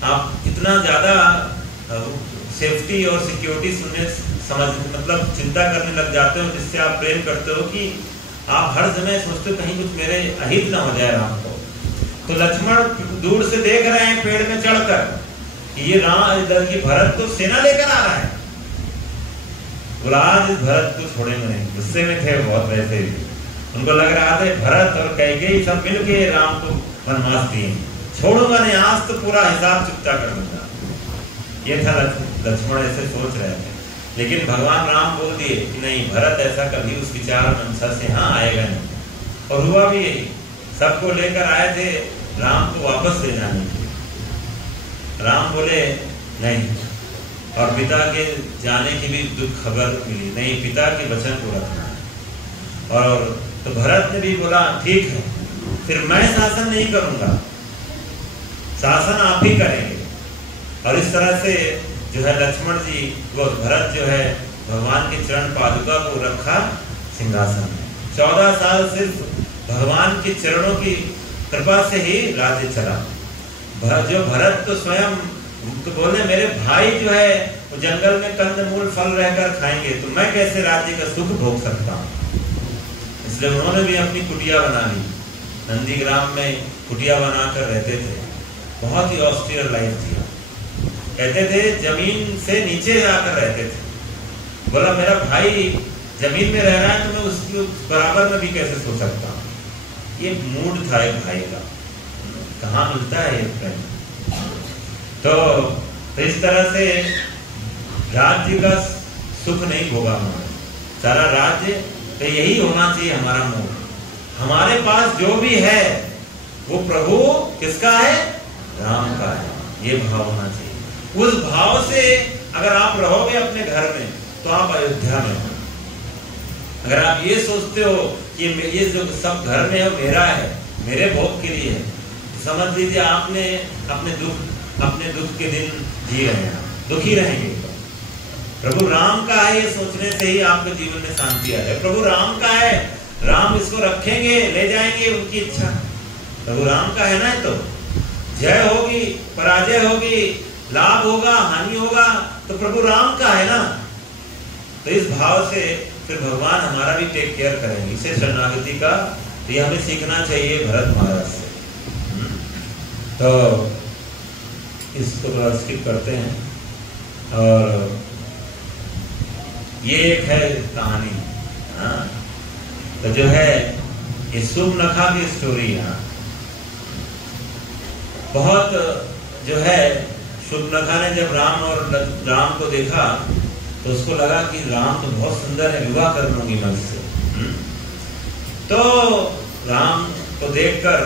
आप इतना ज्यादा सेफ्टी और सिक्योरिटी सुनने समझ मतलब चिंता करने लग जाते हो, जिससे आप प्रेम करते हो कि आप हर समय सोचते हो कहीं कुछ मेरे अहित ना हो जाए राम को। तो लक्ष्मण दूर से देख रहे हैं पेड़ में चढ़कर कि ये राम ये भरत तो सेना लेकर आ रहा है, आज इस भरत को छोड़ेंगे नहीं। गुस्से में थे बहुत, वैसे भी उनको लग रहा था भरत और कैकेयी सब मिलके राम को वनवास दिए, छोड़ूंगा नहीं, आज तो पूरा हिसाब चुकता कर दूंगा। ये था लक्ष्मण ऐसे सोच रहे थे, लेकिन भगवान राम बोल दिए कि नहीं, भरत ऐसा कभी उस विचार मंशा से यहाँ आएगा नहीं। और हुआ भी यही, सबको लेकर आए थे राम को वापस ले जाने के लिए। राम बोले नहीं, और पिता के जाने की भी दुख खबर मिली, नहीं पिता के वचन को रखना है। और तो भरत ने भी बोला ठीक है, फिर मैं शासन नहीं करूंगा, शासन आप ही करेंगे। और इस तरह से जो है लक्ष्मण जी वो भरत जो है भगवान के चरण पादुका को रखा सिंहासन में। 14 साल सिर्फ भगवान के चरणों की कृपा से ही राज्य चला। जो भरत तो स्वयं तो बोले मेरे भाई जो है वो जंगल में कंदमूल फल रहकर खाएंगे, तो मैं कैसे राज्य का सुख भोग सकता हूँ। इसलिए उन्होंने भी अपनी कुटिया बना ली, नंदीग्राम में कुटिया बनाकर रहते थे। बहुत ही ऑस्टियर लाइफ थी, कहते थे जमीन से नीचे आकर रहते थे। बोला मेरा भाई जमीन में रह रहा है तो मैं उसकी बराबर में भी कैसे सो सकता हूँ। ये मूड था एक भाई का, कहाँ मिलता है ये प्रेम। तो इस तरह से राज्य का सुख नहीं होगा हमारा, सारा राज्य तो यही होना चाहिए हमारा मूड। हमारे पास जो भी है वो प्रभु किसका है, राम का है, ये भाव होना चाहिए। उस भाव से अगर आप रहोगे अपने घर में तो आप अयोध्या में हो। अगर आप ये सोचते हो कि ये जो सब घर में है मेरा है, मेरे भोग के लिए है, तो समझ लीजिए आपने अपने दुख के दिन जी रहे हैं, दुखी रहेंगे। प्रभु राम का है ये सोचने से ही आपके जीवन में शांति आ जाए। प्रभु राम का है, राम इसको रखेंगे ले जाएंगे, उनकी इच्छा। प्रभु राम का है ना, तो जय होगी पराजय होगी, लाभ होगा हानि होगा, तो प्रभु राम का है ना। तो इस भाव से फिर भगवान हमारा भी टेक केयर करेंगे। इसे शरणागति का ये हमें सीखना चाहिए भरत महाराज से। तो इसको थोड़ा स्किप करते हैं। और ये एक है कहानी, हाँ, तो जो है ये सुर्पनखा की स्टोरी है। बहुत जो है सुर्पनखा ने जब राम को देखा तो उसको लगा कि राम तो बहुत सुंदर है, विवाह कर लूंगी मैं उससे। तो राम को देखकर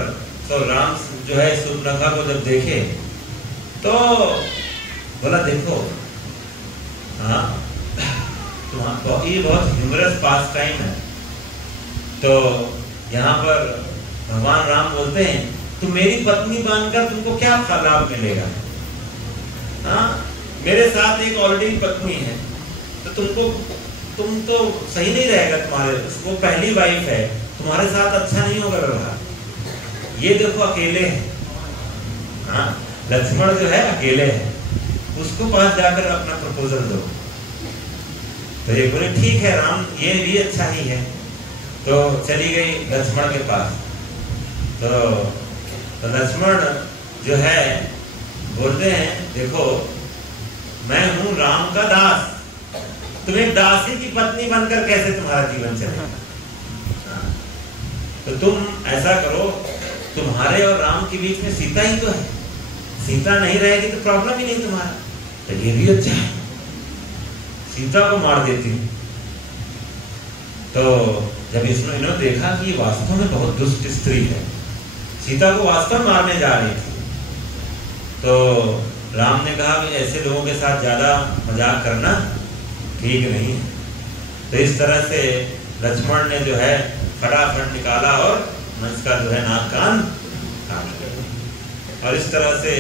तो राम जो है सुर्पनखा को जब देखे तो बोला देखो, हाँ तो ये बहुत ह्यूमरस पास टाइम है। तो यहाँ पर भगवान राम बोलते हैं तुम मेरी पत्नी बनकर तुमको क्या लाभ मिलेगा, हाँ मेरे साथ एक ऑलरेडी पत्नी है, तो तुम तो सही नहीं रहेगा, तुम्हारे वो पहली वाइफ है, तुम्हारे साथ अच्छा नहीं होगा व्यवहार। ये देखो अकेले है, हाँ लक्ष्मण जो है अकेले है, उसको पास जाकर अपना प्रपोजल दो। तो ये बोले ठीक है राम, ये भी अच्छा ही है। तो चली गई लक्ष्मण के पास। तो लक्ष्मण जो है बोलते हैं देखो मैं हूं राम का दास, तुम एक दासी की पत्नी बनकर कैसे तुम्हारा जीवन चलेगा। तो तुम ऐसा करो, तुम्हारे और राम के बीच में सीता ही तो है, सीता नहीं रहेगी तो प्रॉब्लम ही नहीं तुम्हारा। तो ये भी अच्छा है, सीता को मार देती। तो जब इन्होंने देखा कि वास्तव में बहुत दुष्ट स्त्री है, सीता को वास्तव में मारने जा रही थी, तो राम ने कहा कि ऐसे लोगों के साथ ज्यादा मजाक करना ठीक नहीं है। तो इस तरह से लक्ष्मण ने जो है फटाफट निकाला और उसका जो है नाक कान काट दिया। और इस तरह से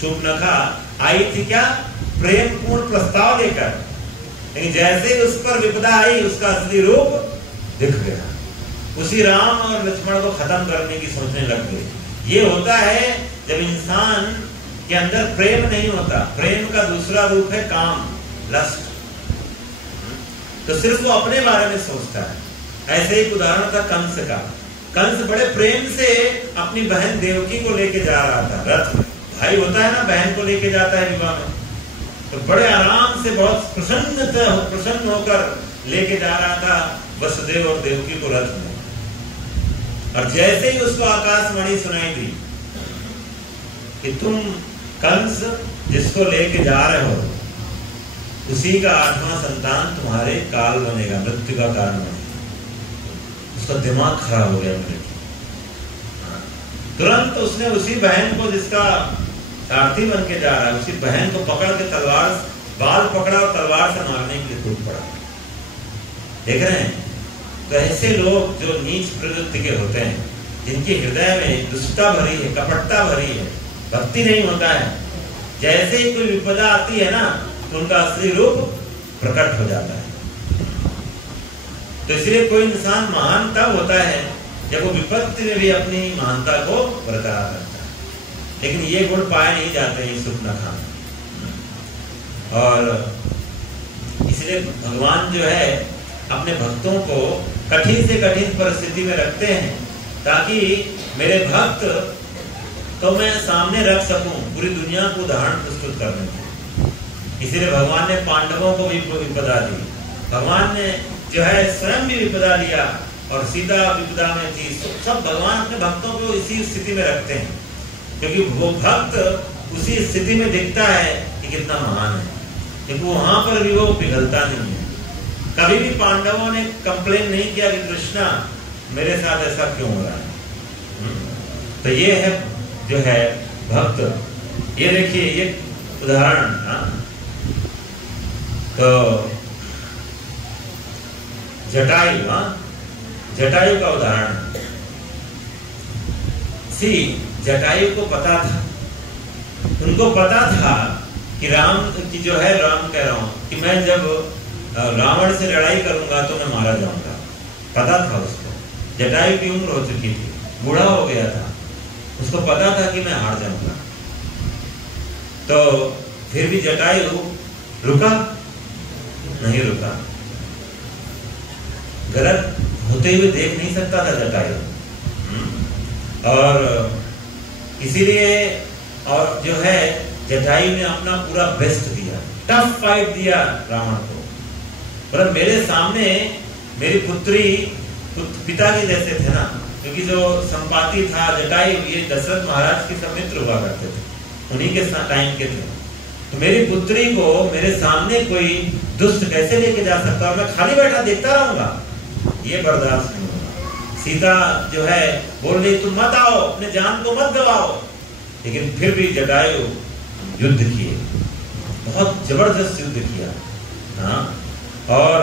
सुर्पनखा आई थी क्या, प्रेम पूर्ण प्रस्ताव लेकर, लेकिन जैसे ही उस पर विपदा आई उसका असली रूप दिख गया। उसी राम और लक्ष्मण को खत्म करने की सोचने लग गए। ये होता है जब इंसान के अंदर प्रेम नहीं होता। प्रेम का दूसरा रूप है काम, लस्ट। तो सिर्फ वो अपने बारे में सोचता है। ऐसे ही उदाहरण था कंस का। कंस बड़े प्रेम से अपनी बहन देवकी को लेके जा रहा था रथ में। भाई होता है ना, बहन को लेके जाता है विवाह में, तो बड़े आराम से बहुत प्रसन्न होकर लेके जा रहा था वसुदेव और देवकी को रथ में। और जैसे ही उसको आकाशवाणी सुनाई दी कि तुम कंस जिसको लेके जा रहे हो, उसी का 8वां संतान तुम्हारे काल बनेगा, मृत्यु का कारण बनेगा। उसका दिमाग खराब हो गया मेरे। तुरंत उसने उसी बहन को, जिसका सारथी बन के जा रहा है, उसी बहन को पकड़ के तलवार, बाल पकड़ा और तलवार से मारने के लिए कूद पड़ा। देख रहे हैं? तो ऐसे लोग जो नीच प्रवृत्ति के होते हैं, जिनके हृदय में दुष्टता भरी है, कपटता भरी है, भक्ति नहीं होता है, जैसे ही कोई विपदा आती है ना, तो उनका असली रूप प्रकट हो जाता है। तो इसलिए कोई इंसान महान तब होता है जब वो विपत्ति में भी अपनी महानता को बरकरार रखता है। लेकिन ये गुण पाए नहीं जाते हैं सुख न खाना। और इसलिए भगवान जो है अपने भक्तों को कठिन से कठिन परिस्थिति में रखते हैं, ताकि मेरे भक्त तो मैं सामने रख सकूं पूरी दुनिया को उदाहरण प्रस्तुत करने के। इसीलिए भगवान ने पांडवों को भी विपदा दी, भगवान ने जो है स्वयं भी विपदा लिया, और सीता विपदा में थी। सब भगवान अपने भक्तों को इसी स्थिति में रखते हैं, क्योंकि वो भक्त उसी स्थिति में दिखता है कि कितना महान है, क्योंकि वहां पर भी वो पिघलता नहीं है। कभी भी पांडवों ने कंप्लेन नहीं किया कि कृष्णा मेरे साथ ऐसा क्यों हो रहा है। तो ये है जो है भक्त। ये देखिए ये उदाहरण, तो जटायु, जटायु का उदाहरण। जटायु को पता था, उनको पता था कि राम की जो है, राम कह रहा हूं कि मैं जब रावण से लड़ाई करूंगा तो मैं मारा जाऊंगा। पता था उसको। जटायु की उम्र हो चुकी थी, बूढ़ा हो गया था, उसको पता था कि मैं हार जाऊंगा। तो फिर भी जटायु रुका नहीं, रुका। गलत होते हुए देख नहीं सकता था जटायु, और इसीलिए और जो है जटायु ने अपना पूरा बेस्ट दिया, टफ फाइट दिया रावण को। पर मेरे सामने मेरी पुत्री पिता के जैसे थे ना, क्योंकि जो संपाति था जटायु, ये दशरथ महाराज के सब मित्र हुआ करते थे, उन्हीं के टाइम के थे। तो मेरी पुत्री को मेरे सामने कोई दुष्ट कैसे लेके जा सकता, और मैं खाली बैठा देखता रहूंगा, ये बर्दाश्त नहीं होगा। सीता जो है बोल रही तुम मत आओ, अपने जान को मत गवाओ, लेकिन फिर भी जटायु युद्ध किए, बहुत जबरदस्त युद्ध किया। हाँ, और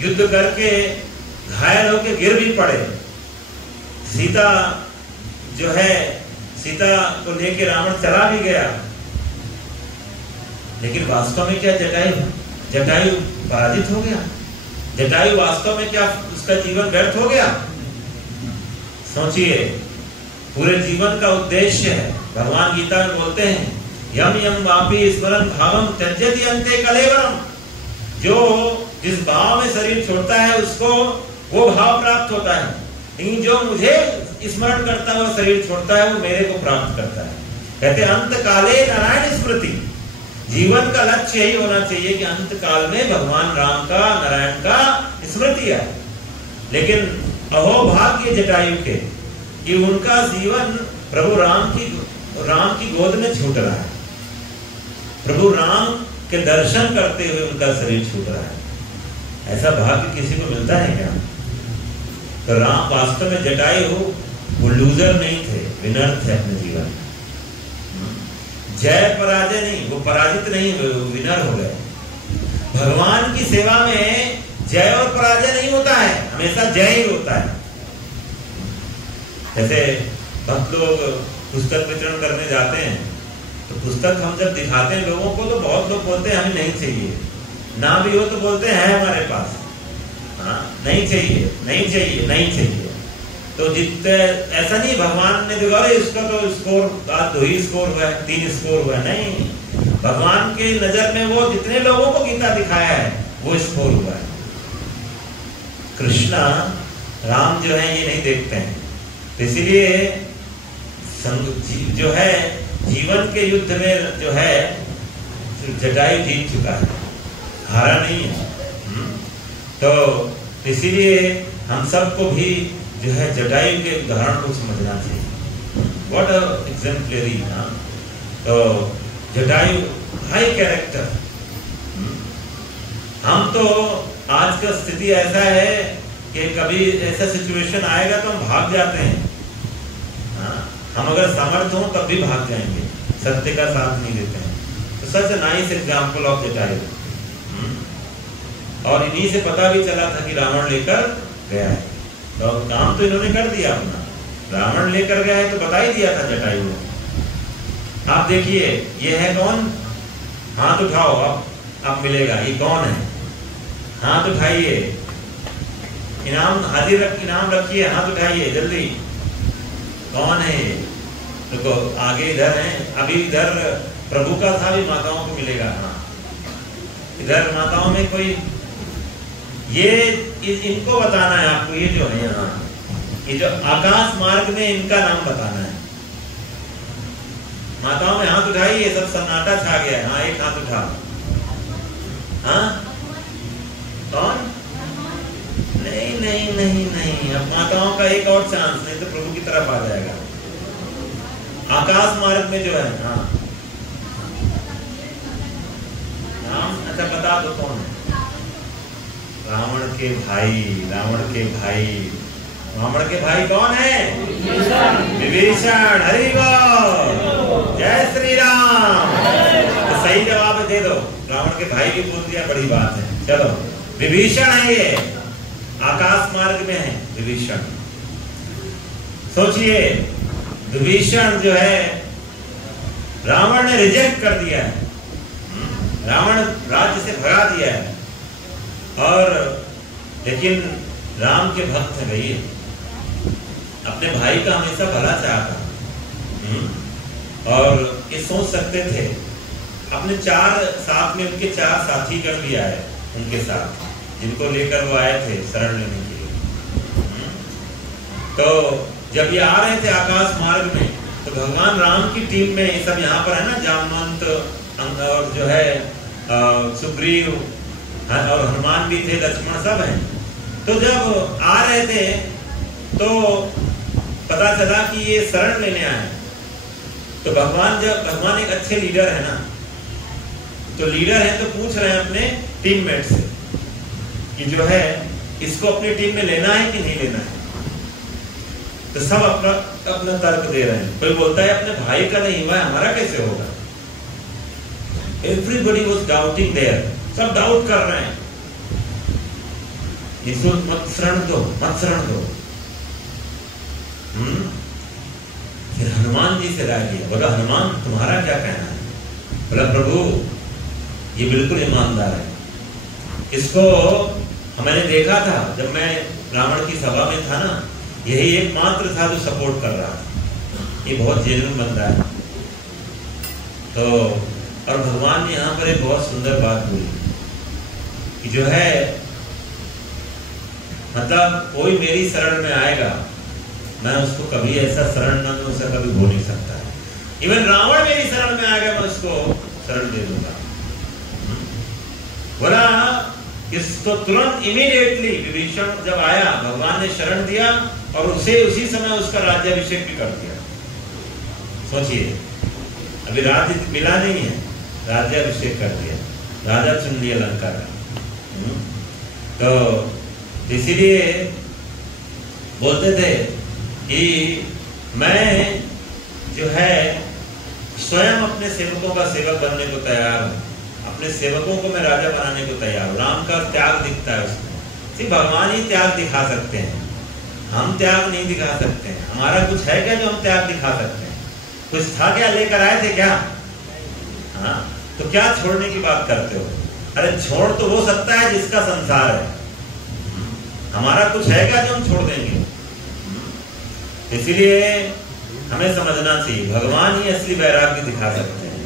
युद्ध करके घायल होके गिर भी पड़े। सीता जो है, सीता को लेके रावण चला भी गया, लेकिन वास्तव में क्या जटायु पराजित हो गया? जटायु वास्तव में क्या उसका जीवन व्यर्थ हो गया? सोचिए, पूरे जीवन का उद्देश्य है, भगवान गीता में बोलते हैं यम यम वापी स्मरण भावम त्यज्यति अन्ते कलेवरम। जो जिस भाव में शरीर छोड़ता है उसको वो भाव प्राप्त होता है, लेकिन जो मुझे स्मरण करता हुआ शरीर छोड़ता है वो मेरे को प्राप्त करता है। कहते अंत काले नारायण स्मृति। जीवन का लक्ष्य यही होना चाहिए कि अंत काल में भगवान राम का, नारायण का स्मृति है। लेकिन अहोभाग्य जटायु के कि उनका जीवन प्रभु राम की गोद में छूट रहा है, प्रभु राम के दर्शन करते हुए उनका शरीर छूट रहा है। ऐसा भाग्य किसी को मिलता है क्या? तो राम वास्तव में जटायु वो लूजर नहीं थे, विनर थे अपने जीवन में। जय पराजय नहीं, वो पराजित नहीं हुए, वो विनर हो गए। भगवान की सेवा में जय और पराजय नहीं होता है, हमेशा जय ही होता है। जैसे भक्त लोग पुस्तक वितरण करने जाते हैं, तो पुस्तक हम जब दिखाते हैं लोगों को, तो बहुत लोग बोलते हैं हमें नहीं चाहिए, ना भी हो तो बोलते हैं हमारे पास, हाँ नहीं चाहिए, नहीं चाहिए, नहीं चाहिए। तो जितने ऐसा नहीं भगवान ने देखा अरे इसका तो स्कोर आज 2 ही स्कोर हुआ है, 3 स्कोर हुआ है, नहीं। भगवान के नजर में वो जितने लोगों को गीता दिखाया है वो स्कोर हुआ है। कृष्णा राम जो है ये नहीं देखते हैं, तो इसीलिए जो है जीवन के युद्ध में जो है जटायु जीत चुका है, हारा नहीं है। तो इसीलिए हम सबको भी जो है जटायु के उदाहरण को समझना चाहिए। What a exemplary. तो जटायु हाई कैरेक्टर। हम तो आज का स्थिति ऐसा है कि कभी ऐसा सिचुएशन आएगा तो हम भाग जाते हैं। हम अगर समर्थ हों तब भी भाग जाएंगे, सत्य का साथ नहीं देते हैं। तो such nice example of Jatayu. और इन्हीं से पता भी चला था कि रावण लेकर गया है, तो काम तो इन्होंने कर दिया अपना। रावण लेकर गया है तो बता ही दिया था जटायु ने। आप देखिए ये है कौन, हाथ उठाओ अब मिलेगा। ये कौन है, हाथ उठाइए, इनाम हाजिर इनाम रखिए, हाथ उठाइए जल्दी। कौन है ये? देखो आगे इधर है, अभी इधर प्रभु का था, भी माताओं को मिलेगा। हाँ इधर माताओं में कोई ये इनको बताना है आपको। ये जो है यहाँ ये जो आकाश मार्ग में इनका नाम बताना है। माताओं में हाथ उठाइए, सब सन्नाटा छा गया है। हाँ एक हाथ उठा। हाँ कौन? नहीं नहीं नहीं नहीं, अब माताओं का एक और चांस, नहीं तो प्रभु की तरफ आ जाएगा। आकाश मार्ग में जो है हाँ नाम अच्छा बता दो कौन है? रावण के भाई। रावण के भाई, रावण के भाई कौन है? विभीषण। हरि बोल, जय श्री राम। तो सही जवाब दे दो, रावण के भाई भी बोल दिया, बड़ी बात है। चलो विभीषण है, ये आकाश मार्ग में है विभीषण। सोचिए विभीषण जो है रावण ने रिजेक्ट कर दिया है, रावण राज्य से भगा दिया है, और लेकिन राम के भक्त हैं भैया, अपने भाई का हमेशा भला चाहता। और ये सोच सकते थे अपने साथ में उनके 4 साथीगण भी आए उनके साथ, जिनको लेकर वो आए थे शरण लेने के लिए। तो जब ये आ रहे थे आकाश मार्ग में, तो भगवान राम की टीम में ये सब यहाँ पर है ना, जामवंत और जो है सुग्रीव और हनुमान भी थे, लक्ष्मण सब हैं। तो जब आ रहे थे तो पता चला कि ये शरण लेने आए। तो भगवान एक अच्छे लीडर है ना, तो लीडर है तो पूछ रहे हैं अपने टीममेट से कि जो है इसको अपनी टीम में लेना है कि नहीं लेना है। तो सब अपना तर्क दे रहे हैं। कोई बोलता है अपने भाई का नहीं हुआ है, हमारा कैसे होगा। एवरीबडी वाज डाउटिंग देयर, सब डाउट कर रहे हैं। इसको मत शरण दो, मत शरण दो। फिर हनुमान जी से राय लिया, बोला हनुमान तुम्हारा क्या कहना है? बोला प्रभु ये बिल्कुल ईमानदार है, इसको मैंने देखा था जब मैं रावण की सभा में था ना, यही एकमात्र था जो सपोर्ट कर रहा था, ये बहुत जेन्युइन बंदा है। तो और भगवान ने यहाँ पर एक बहुत सुंदर बात बोली कि जो है मतलब कोई मेरी शरण में आएगा, मैं उसको कभी ऐसा शरण न दूं, उसे कभी हो नहीं सकता है। इवन रावण मेरी शरण में आएगा, मैं उसको शरण दे दूंगा। बोला इसको तुरंत इमीडिएटली विभीषण जब आया, भगवान ने शरण दिया और उसे उसी समय उसका राज्याभिषेक भी कर दिया। सोचिए अभी राज्य मिला नहीं है, राज्याभिषेक कर दिया, राजा चुन लिया लंका का। तो इसीलिए बोलते थे कि मैं जो है स्वयं अपने सेवकों का सेवक बनने को तैयार हूं, अपने सेवकों को मैं राजा बनाने को तैयार हूं। राम का त्याग दिखता है उसमें, सिर्फ भगवान ही त्याग दिखा सकते हैं, हम त्याग नहीं दिखा सकते हैं। हमारा कुछ है क्या जो हम त्याग दिखा सकते हैं? कुछ था क्या, लेकर आए थे क्या? हाँ, तो क्या छोड़ने की बात करते हो? अरे छोड़ तो वो सकता है जिसका संसार है, हमारा कुछ है क्या जो हम छोड़ देंगे? इसीलिए हमें समझना चाहिए भगवान ही असली वैराग्य दिखा सकते हैं।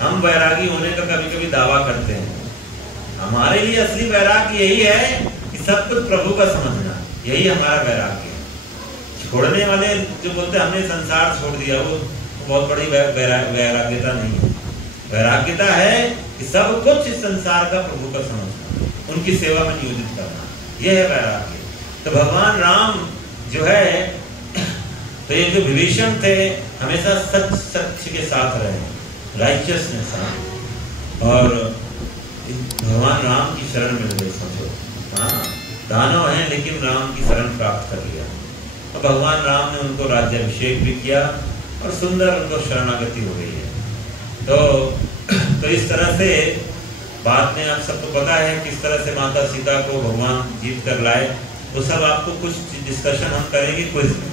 हम वैरागी होने का कभी कभी दावा करते हैं, हमारे लिए असली वैराग्य यही है कि सब कुछ प्रभु का समझना, यही हमारा वैराग्य है। छोड़ने वाले जो बोलते हैं हमने संसार छोड़ दिया, वो बहुत बड़ी वैराग्यता नहीं है। वैराग्यता है कि सब कुछ इस संसार का प्रभु का समझना, उनकी सेवा में नियोजित करना, यह है वैराग्य। तो भगवान राम जो है, तो ये जो विभीषण थे हमेशा सत्य के साथ रहे, राइचियसनेस, और भगवान राम की शरण मिल गई। समझो, हाँ दानव हैं लेकिन राम की शरण प्राप्त कर लिया, और भगवान राम ने उनको राज्याभिषेक भी किया और सुंदर उनको शरणागति हो गई है। तो इस तरह से बाद में आप सबको पता है किस तरह से माता सीता को भगवान जीत कर लाए। वो सब आपको कुछ डिस्कशन हम करेंगे क्विज में।